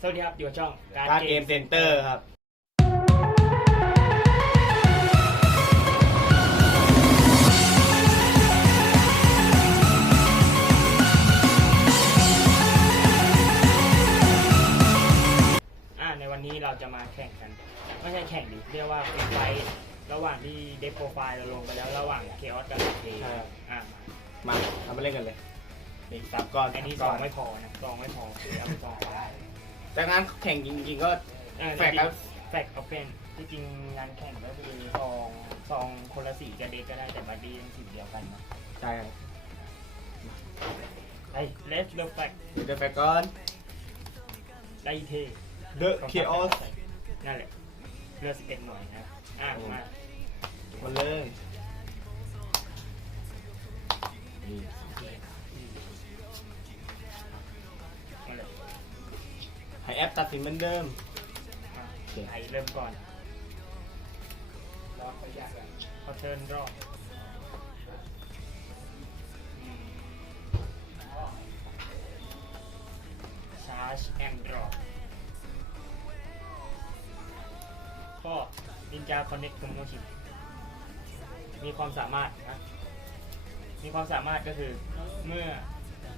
สวัสดีครับ อยู่กับช่องการเกมเซ็นเตอร์ครับ อ่าในวันนี้เราจะมาแข่งกัน ไม่ใช่แข่งดิเรียกว่าเป็นไฟท์ระหว่างที่เดฟโปรไฟล์เราลงไปแล้วระหว่างเคออสกับเคใช่ครับ อ่ามาทำมาเล่นกันเลย นี่สับก่อนอันนี้สัซบก่อองนไม่พอนะซองไม่พอคือเอาไปซองได้ แต่งานแข่งจริงๆก็ เออแฟกครับ แฟกเอาเป็นที่จริงงานแข่งก็คือซองซองคนละสีกับเด็กก็ได้แต่บัดดี้ยังสีเดียวกันนะใช่ครับไอ้เลสเลแฟกเดี๋ยวแฟกก่อนได้เท่ The Chaos นั่นแหละเลือดสิบเอ็ดหน่วยนะอ่ามา มาเลย แอปตัดสินเหมือนเดิมมาโอเคไอเริ่มก่อนรอเขาอยากพอเทิร์นรอบชาร์จแอนด์รอก็นินจาคอนเน็กต์คอมโนชิมีความสามารถนะมีความสามารถก็คือเมื่อ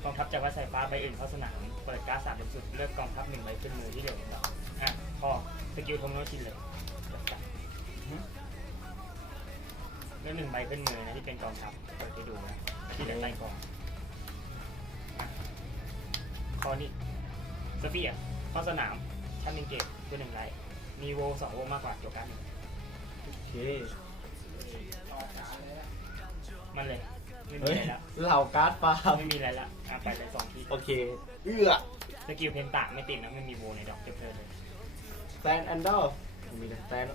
กองทัพจักวรรดิสายฟ้าใบอื่นเข้าสนาม เปิดการ์ดสามเป็นสุดเลือกกองทัพหนึ่งใบขึ้นมือที่เหลือหนึ่งดอกอะพอสกิลทอมโนชินเลยจัดการเลือกหนึ่งใบขึ้นมือนะที่เป็นกองทัพเปิดไปดูนะที่เหลือใต้กองคอนี้สเฟียร์เข้าสนามชั้นหนึ่งเกตด้วยหนึ่งไรมีโวสองโวมากกว่าตัวกันโอเคมันเลย ไม่มีเฮ้ยอะไรละเหล่าการ์ดฟาร์มไม่มีอะไรละอะไปเลยสองทีโอเค เอื้อสกิลเพนตาไม่ติดนะไม่มีโวในดอกเก็บเธอเลยแซนแอนดอร์มีนะแซน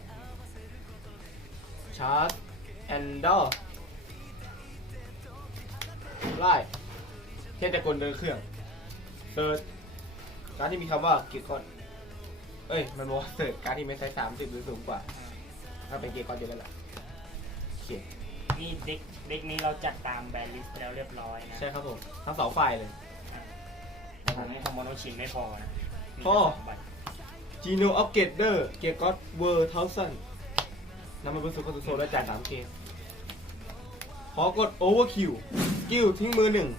ชาร์จแอนดอร์ไล่เทพตะกลเดินเครื่องเซิร์ชการดที่มีคำว่าเกียร์กอนเอ้ย มันบอกว่าเสิร์ชการดที่ไม่ใช้สามสิบหรือสูงกว่า ถ้าเป็นเกียร์กอนอยู่แล้วล่ะโอเค นี่เด็กเด็กนี้เราจัดตามแบนลิสต์ไปแล้วเรียบร้อยนะใช่ครับผมทั้งสองฝ่ายเลยแต่ผมให้คอมโมโนชินไม่พอนะมีพอแค่สงใบ จีโนอัปเกรดเดอร์เกียร์กอนเวอร์เทาสันนำมาบนสุดคอนโซลและจ่ายสามเกมขอกดโอเวอร์คิวสกิลทิ้งมือหนึ่ง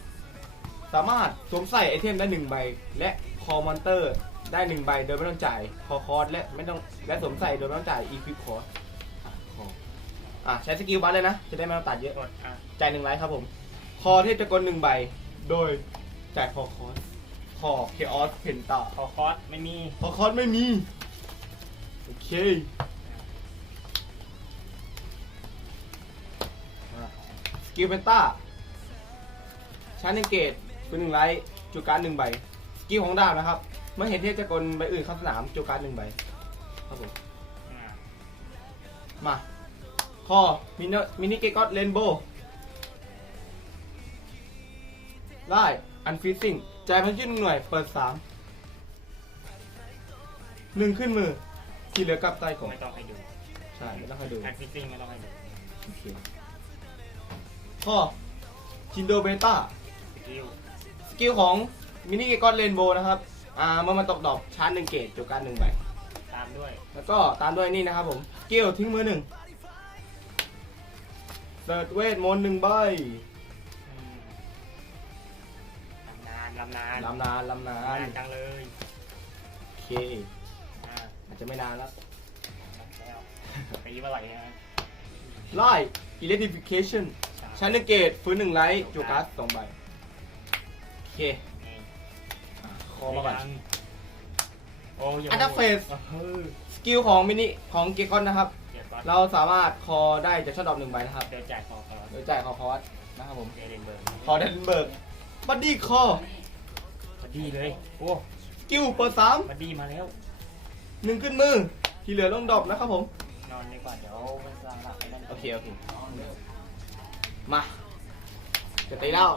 สามารถสวมใส่ไอเทมได้หนึ่งใบ และคอมอนเตอร์ได้หนึ่งใบโดยไม่ต้องจ่ายคอคอร์สและไม่ต้องและสวมใส่โดยไม่ต้องจ่ายอีควิปคอร์ส อะใช้สกิลบัสเลยนะ จะได้ไม่ต้องตัดเยอะกดอะจ่ายหนึ่งไลท์ครับผม คอเทพจักรหนึ่งใบ โดยจ่ายคอคอร์สคอเคออสเพนตาขอคอร์สไม่มีคอคอร์สไม่มี โอเคสกิลเพนตาชาร์จหนึ่งเกตเป็นหนึ่งไลท์จูการ์ดหนึ่งใบ สกิลของดาบนะครับ เมื่อเห็นเทพจักรใบอื่นเข้าสนามจูการ์ดหนึ่งใบ ครับผมอะมา คอมินิมินิเกกอตเรนโบว์ไล่อันฟิซซิ่งจ่ายพันชิ้นหน่วย เปิดสามหนึ่งขึ้นมือ ที่เหลือกลับใต้กล่องไม่ต้องให้ดูใช่ไม่ต้องให้ดูแอดฟิซซิ่งไม่ต้องให้ดูโอเคข้อชินโดเบต้าสกิลสกิลของมินิเกกอตเรนโบว์นะครับ อ่าเมื่อมันตกดอกชาร์จหนึ่งเกตจบการหนึ่งใบตามด้วย แล้วก็ตามด้วยนี่นะครับผมสกิลทิ้งมือหนึ่ง เปิดเวทมนต์หนึ่งใบอืมลำนานลำนานลำนานลำนานลำนานจังเลยโอเค อะอาจจะไม่นานแล้วแล้วตีเมื่อไหร่นะไล่ Electrification ชั้นหนึ่งเกตฟื้นหนึ่งไลท์จูการ์ดสองใบโอเคนี่อะคอมาก่อน โอ้ยอันดับเฟสเออสกิลของมินิของเกกอนนะครับ เดี๋ยวก่อนเราสามารถคอได้จากช่อดอกหนึ่งใบนะครับ เดี๋ยวจ่ายคอคอร์สโดยจ่ายคอคอร์สนะครับผม เดเดนเบิร์กคอเดนเบิร์กบัดดี้คอบัดดี้เลยโอ้สกิลเปิดสามบัดดี้มาแล้วหนึ่งขึ้นมือ ที่เหลือลงดรอปนะครับผม นอนดีกว่าเดี๋ยวมันสลับไปนั่นโอเคโอเค มาจะตีแล้ว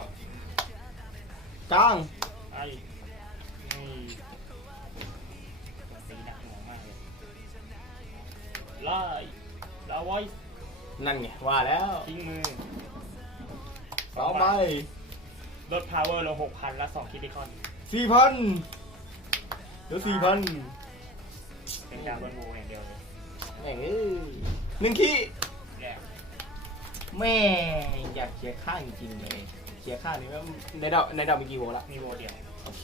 กลางไอ้นี่ตีหนักหน่วงมากเลยไล่ ลาไว้นั่นไงว่าแล้วทิ้งมือสองใบลดพาวเวอร์ลงหกพันและสองคิดดิคอนสี่พันเดี๋ยวสี่พันเป็นดาวบนโบอย่างเดียวเลยแม่งเอ้ยหนึ่งขี้แย่แม่งอยากเคลียร์ข้างจริงๆเลยเคลียร์ข้างนี้ว่าในดอกในดอกมีกี่โวลต์ละมีโบเดียวโอเค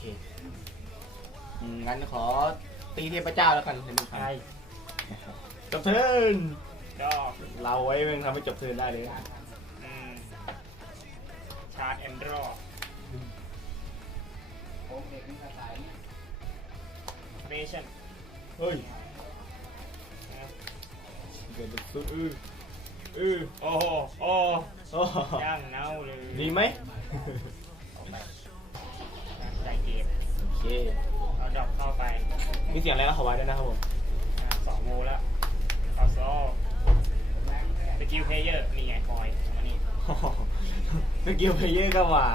อืมงั้นขอตีเทพเจ้าแล้วกันในหนึ่งพันใช่จบเทิร์น ก็เราไว้แม่งทำให้จบเทิร์นได้เลยอืมชาร์จแอนดรอเฟชั่นเฮ้ยเกิดสุดอื้ออื้อโอ้โหโอ้โอ้ย่างเน่าเลยดีไหมเอาไปใจเกมโอเค เอาดอกเข้าไปมีเสียงอะไรก็ขอไว้ด้วยนะครับผมอะสองโมแล้วเอาโซ่ส กิลเพลเยอร์นี่ไงคอยอันนี้สกิลเพลเยอร์ก็ว่า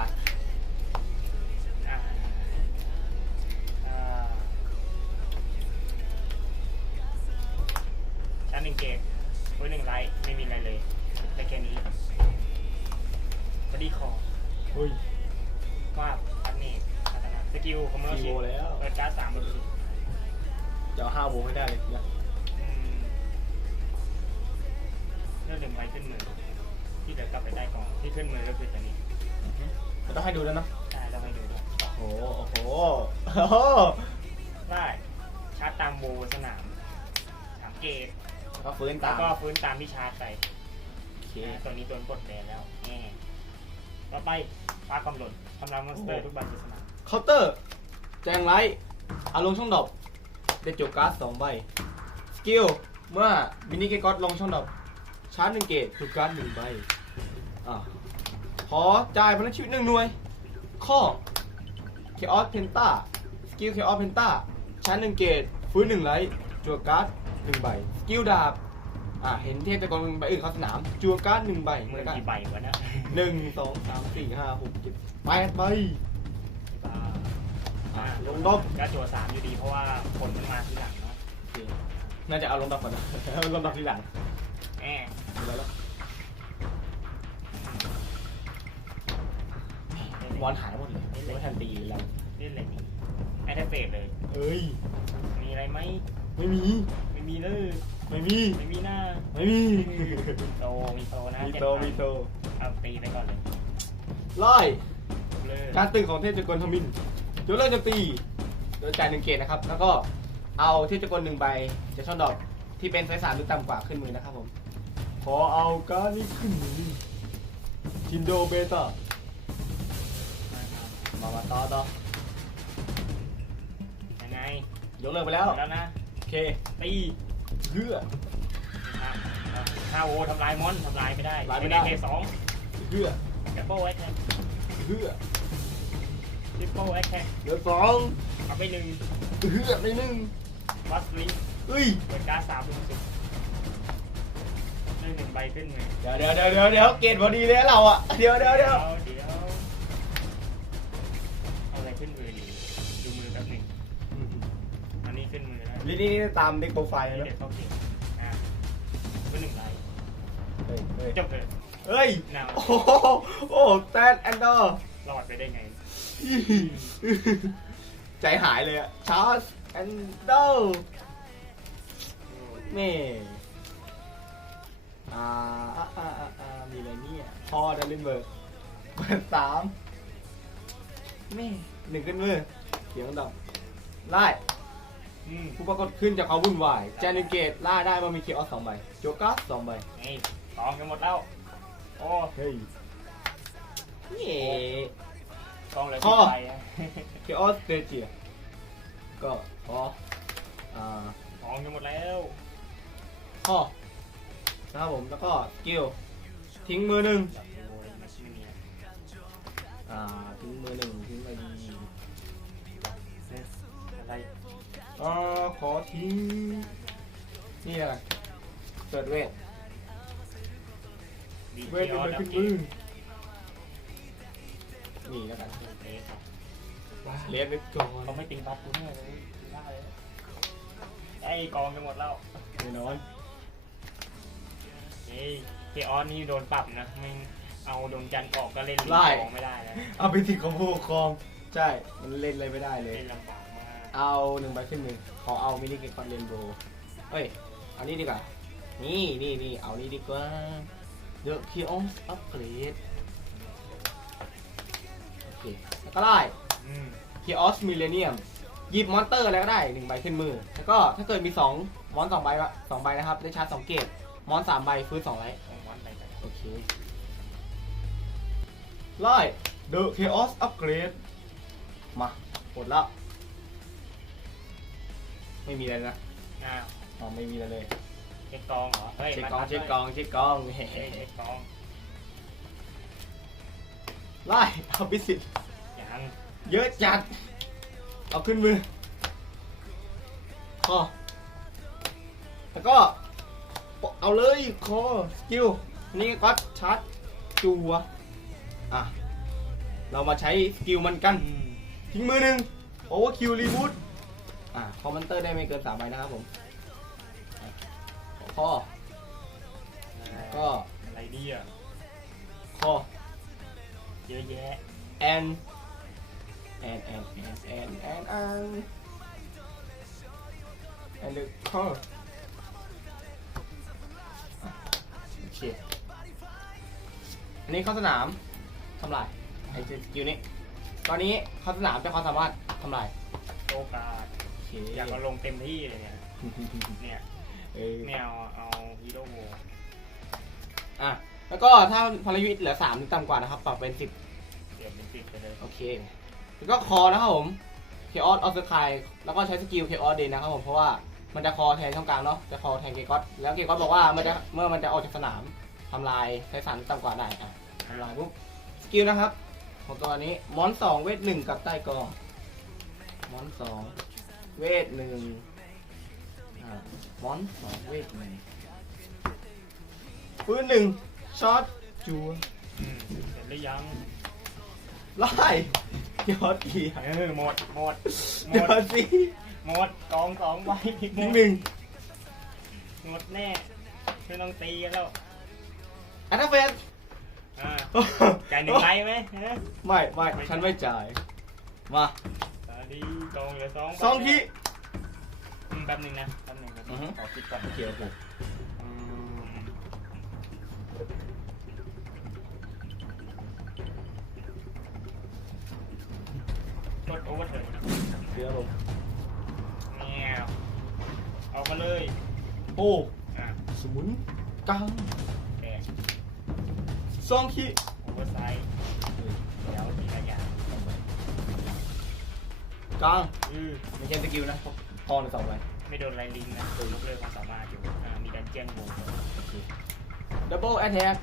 ขึ้นมือที่เหลือกลับไปได้ก่อนที่ขึ้นมือก็คือตัวนี้เราต้องให้ดูแล้วยนะได้เราให้ดูด้วยโอ้โหโอ้โหโอ้โหได้ชาร์จตามโบสนามสามเกตก็ฟื้นแล้ตาวมก็ฟื้นตามที่ชาร์จไปโอเคอ่าตัวนี้โดนกดแบนแล้วแง่ต่อไปฟ้ากำหนดกำลังมอนสเตอร์ทุกใบในสนามเคาน์เตอร์ แจงไลท์เอาลงช่องดรอปได้จบการ์ดสองใบ สกิล เมื่อมินิเกกอตลงช่องดรอป ชาร์จหนึ่งเกตถูกการ์ดหนึ่งใบอะขอจ่ายพลังชีวิตหนึ่งหน่วย ข้อเคออสเพนต้าสกิลเคออสเพนต้าชาร์จหนึ่งเกตฟื้นหนึ่งไลท์จั่วการ์ดหนึ่งใบสกิลดาบอะเห็นเทพตะกอนใบอื่นเข้าสนามจั่วการ์ดหนึ่งใบมือแล้วก็กี่ใบวะเนะหนึ่งสองสามสี่ห้าหกเจ็ดแปดใบบ้าอะอ่าลงดอกก็จั่วสามอยู่ดีเพราะว่าผลมันมาทีหลังเนาะโอเคน่าจะเอาลงดอกก่อนนะ ลงดอกทีหลัง แง่ดูแล้วแล้วบอลหายหมดเลยไม่ทันตีเราเล่นอะไรนี่ไอ้แทบเฟดเลย เอ้ย มีอะไรไหม ไม่มี ไม่มีเลยไม่มี ไม่มีหน้า ไม่มีโต มีโตนะมีเจ็ดโตพันมีโต เอาตีไปก่อนเลยไล่เลยการตึงของเทพจักรทมินโจเลิกจะตี โดยจ่ายหนึ่งเกตนะครับ แล้วก็เอาเทพจักรหนึ่งใบจากช่องดอกที่เป็นไซส์สามหรือต่ำกว่าขึ้นมือนะครับผมข อเอาการดนี้ขึ้นมือชินโดเบต้ามามาต่อต่อยังไงยกเลิกไปแล้วหมดแล้วนะ โอเค ตีเพื่อห้าโอทำลายมอนทำลายไม่ได้ทำลายไม่ได้เคสองเพื่อดับเบิลแอคแท็กเพื่อทริปเปิลแอคแท็กเดือสองเอาไปหนึ่งเพื่อในหนึ่งวัสลิงเฮ้ยเปิดการ์ดสามเป็นสุด เล่นหนึ่งใบขึ้นมือเดี๋ยวเดี๋ยวเดี๋ยวเดี๋ยวเดี๋ยวเกตพอดีเลยนะเราอะเดี๋ยวเดี๋ยวเดี๋ยวเดี๋ยวเอาอะไรขึ้นมือดีดูมือแป๊บหนึ่งอันนี้ขึ้นมือแล้วนี่นี่นี่ตามเด็กโปรไฟล์เดี๋เลยยวนะเข้าเกมอะเป็นหนึ่งใบเฮ้ยเฮ้ยจบเลยเฮ้ยหนาวโอ้โหโอ้แตนแอนดอร์รอดไปได้ไง ใจหายเลยอะชาร์ลส์แอนดอร์นี่ อ่าอ่าอ่าอ่าอ่ามีอะไรเนี่ยพอดันลินเบิร์กเปิดสามนี่หนึ่งขึ้นมือเขียงดำไล่อืมผู้ปรากฏขึ้นจากความวุ่นวายแจนิเกตล่าได้มามีเคออสสองใบโจกัสสองใบนี่ตองกันหมดแล้ว โอ้เฮ้ยนี่ตองเหลือข้สิอบใบอะเคออสเตเจียก็พออ่าตองกันหมดแล้วข้อ นะครับผมแล้วก็สกิลทิ้งมือหนึ่งจับดูเลยไม่มีอะอ่าทิ้งมือหนึ่งทิ้งไปดีอะไรอ่าขอทิ้งนี่แหละกันเปิดเวทดีเวทเคียวเป็นดับขึ้นเกมือมนี่แล้วกันเอ๊ะครับเลสไปก่อนเขาไม่ตีบัฟกูแน่เลยได้เลยไอ้กองกันหมดแล้วแน่นอน เฮ้ยเคออนนี่โดนปรับนะไม่เอาดวงจันทร์ออกก็เล่นไล่ ของไม่ได้แล้วเอาไปติดของผู้ปกครอง ใช่ มันเล่นอะไรไม่ได้เลย เล่นลำบากมาก เอาหนึ่งใบขึ้นหนึ่งขอเอามินิเกมคอนเรนโบเอ้ย เอานี้ดีกว่า นี่นี่นี่เอานี้ดีกว่า The Chaos Upgrade โอเคแล้วก็ได้อืม Chaos Millennium หยิบมอนเตอร์อะไรก็ได้หนึ่งใบขึ้นมือ แล้วก็ถ้าเกิดมีสองมอนสองใบวะสองใบนะครับ ได้ชาร์จสองเกต มอนสามใบฟื้นสองไลท์ของวันไปกันโอเคไล่ The Chaos Upgrade มาหมดแล้ว ไม่มีอะไรนะอ้าวอ๋อไม่มีอะไรเลย เช็คกองเหรอ เฮ้ยเช็คมากองทับเช็คกองเช็คกองด้วยเฮ้ยเช็คกองไล่เอาพิสิทธิ์ยังเยอะจัด เอาขึ้นมือคอแล้วก็ เอาเลยคอสกิลนี่ก็ชาร์จจัวอะ เรามาใช้สกิลมันกันอืมทิ้งมือหนึ่งโอเวอร์คิวรีบูทอะคอมมานเตอร์ได้ไม่เกินสามใบนะครับผมอะคอก็อะไรดีอะคอเยอะแยะแอนแอนแอนแอนแอนแอนแอนแอนเดอร์คอ โอเคอันนี้เข้าสนามทำลายไอ้สกิลนี้ตอนนี้เข้าสนามจะความสามารถทำลายโอกาสโอเคอยากมาลงเต็มที่เลยเนี่ยเนี่ยเออไม่เอาเอาฮีโร่โวอะแล้วก็ถ้าพลังชีวิตเหลือสามหรือต่ำกว่านะครับปรับเป็นสิบเปลี่ยนเป็นสิบไปเลยโอเค แล้วก็คอนะครับผมเคออสออฟเซอร์คายแล้วก็ใช้สกิลเคออสเดนนะครับผมเพราะว่า มันจะคอแทนช่องกลางเนาะจะคอแทนเกกอสแล้วเกกอสบอกว่ามันจะเมื่อมันจะออกจากสนามทำลายใช้สารต่ำกว่าได้อะทำลายปุ๊บสกิลนะครับ ของตัวนี้มอนสองเวทหนึ่งกับใต้กองมอนสองเวทหนึ่งอ่ามอนสองเวทหนึ่งปืนหนึ่งช็อตจัวอืมเสร็จหรือยังไล่ยอดเกียร์เออหมดหมดหมยอดดสิ หมดกองสองใบหมทิ้งดหนึ่งหมดแน่ไม่ต้องตีกันแล้วอันนั้นเฟสอ่าจ่ายหนึ่งไลท์ไหมฮะไม่ไม่ฉันไม่จ่าย มาตอนนี้กองเหลือสองสองทีอืมแป๊บหนึงนะแป๊บหนึงแป๊บหนึอือฮึงขอคิดก่อนโอเคโอเคอืมกดโอเวอร์เถิดเสียลงแง่ ออกมาเลยโอ้อะสมุนกลางแกสองทีโอเวอร์ไซส์เดี๋ยวทีละอย่างกลางอือไม่ใช่สกิลนะพอในสองใบไม่โดนไลลิงนะยกเลิกความสามารถอยู่อ่ามีดันเจียนบูโอเคดับเบิลแอทแทก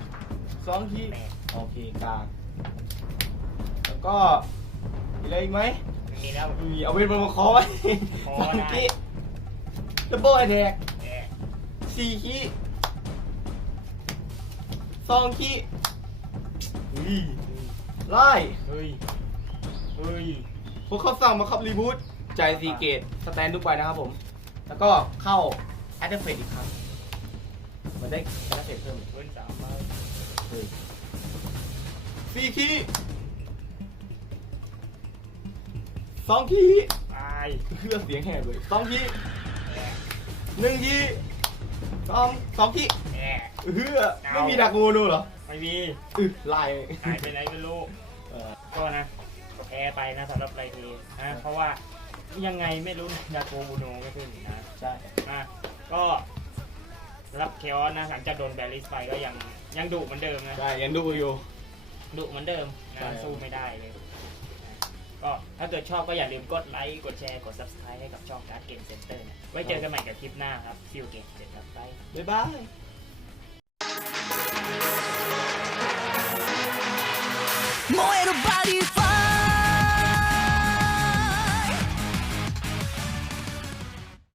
สองทีแตกโอเคกลาง แล้วก็มีอะไรอีกไหมไม่มีแล้ว มีเอาเวทมาคอไว้ คอสองได้ที ดับเบิลแอทแทกแกสี่ทีสองทีอุ้ยไล่เฮ้ย เฮ้ย พวกเขาสั่งมาครับรีบูทจ่ายซีเกตสแตนทุกใบนะครับผม แล้วก็เข้าแอดเดอร์เฟอีกครั้ง มันได้แอดเดอร์เฟเพิ่มเพิ่นสามใบเฮ้ยสี่คีสองคีตายเครื่องเสียงแหบเลยสองคีแก หนึ่งคีสองสองคีแกเฮือไม่มีดักงูดูเหรอไม่มีอึไล่ หายไปไหนไม่รู้เออ ก็นะแพ้ไปนะสำหรับไรทีนะเพราะว่ายังไงไม่รู้ดาโกบูโนก็ขึ้นนะใช่นะก็รับเคออสนะหลังจากโดนแบลิสไปก็ยังยังดุเหมือนเดิมนะ ใช่ยังดูอยู่ ดุเหมือนเดิมใช่ นะสู้ไม่ได้เลยนะก็ถ้าเกิดชอบก็อย่าลืมกดไลค์กดแชร์กด subscribe ให้กับช่องการ์ดเกมเซ็นเตอร์นะไว้เจอกันใหม่กับคลิปหน้าครับซิลเกมเสร็จครับไป บ๊ายบาย 燃えるバディファ